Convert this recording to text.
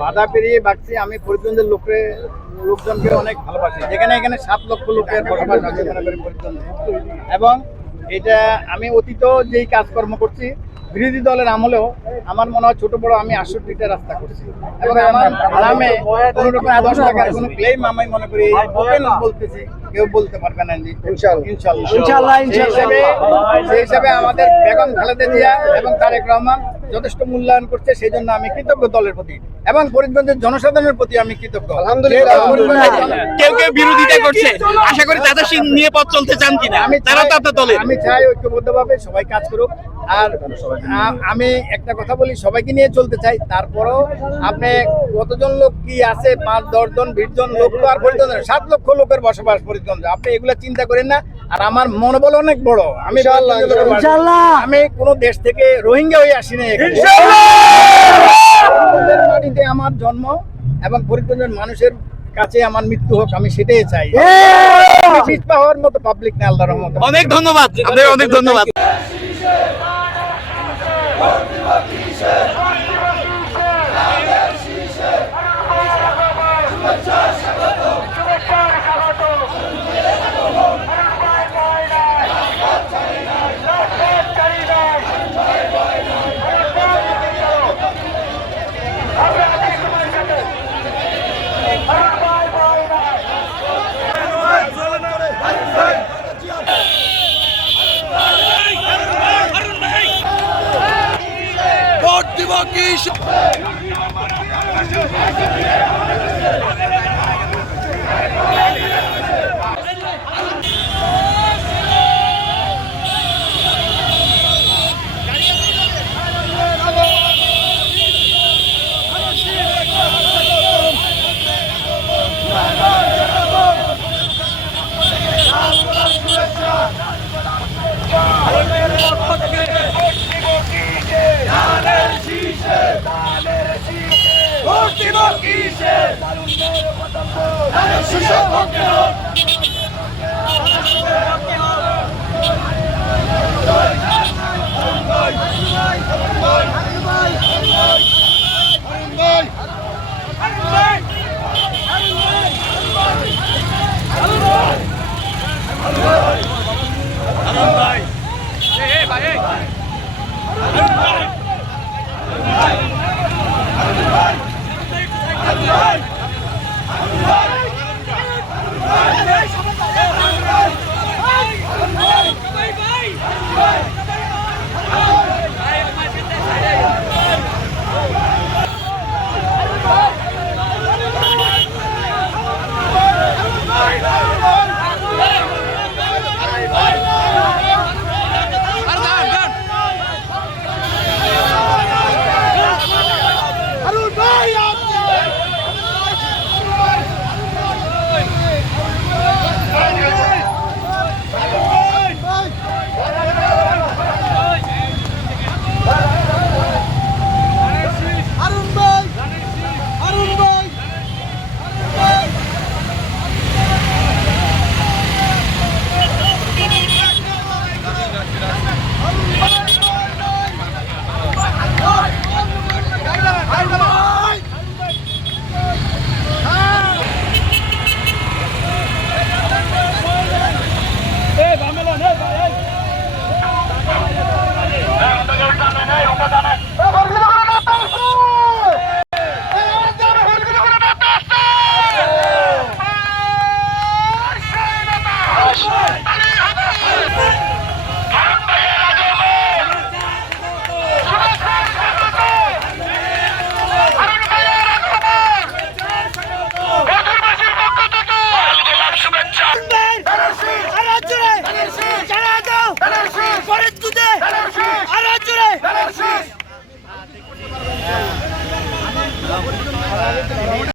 বাধা পেরিয়ে বাড়ছি আমি পরিজনদের লোকরে লোকজনকে অনেক ভালোবাসি যেখানে এখানে সাত লক্ষ লোকের বসবাস আছে এবং এটা আমি অতীত যেই কাজকর্ম করছি বিরোধী দলের আমলেও আমার মনে হয় ছোট বড় আমি আটষট্টিটা রাস্তা করছি এবং আমার গ্রামে কোনো রকম আদর্শ থাকার কোনো ক্লেম আমি মনে করি বলতেছি কেউ বলতে পারবে না ইনশাল্লাহ ইনশাল্লাহ সেই হিসেবে আমাদের বেগম খালেদা জিয়া এবং তারেক রহমান যথেষ্ট মূল্যায়ন করছে সেই জন্য আমি কৃতজ্ঞ দলের প্রতি এবং ফরিদগঞ্জের জনসাধারণের প্রতি আমি কৃতজ্ঞ। কেউ কেউ বিরোধিতা করছে। আশা করি তাদের সিং নিয়ে পথ চলতে চান কিনা। আমি তারা তো চাই- আপনার দলের। আমি চাই ঐক্যবদ্ধভাবে সবাই কাজ করুক। আর আমি একটা কথা বলি সবাইকে নিয়ে চলতে চাই। তারপরেও আপনি কতজন লোক কি আছে? পাঁচ দশ জন বিশ জন লোক তো আর ফরিদগঞ্জ সাত লক্ষ লোকের বসবাস ফরিদগঞ্জে আপনি এগুলো চিন্তা করেন না। আর আমার মনোবল অনেক বড়। আমি। আমি কোনো দেশ থেকে রোহিঙ্গা হয়ে আসি না এখানে। ফরিদগঞ্জের মাটিতে আমার জন্ম এবং ফরিদগঞ্জের মানুষের কাছে আমার মৃত্যু হোক আমি সেটাই চাই। পিছপা হওয়ার মতো পাবলিক না আল্লাহ রহমত। অনেক ধন্যবাদ অনেক ধন্যবাদ। Ultimo Hey! Hallelujah.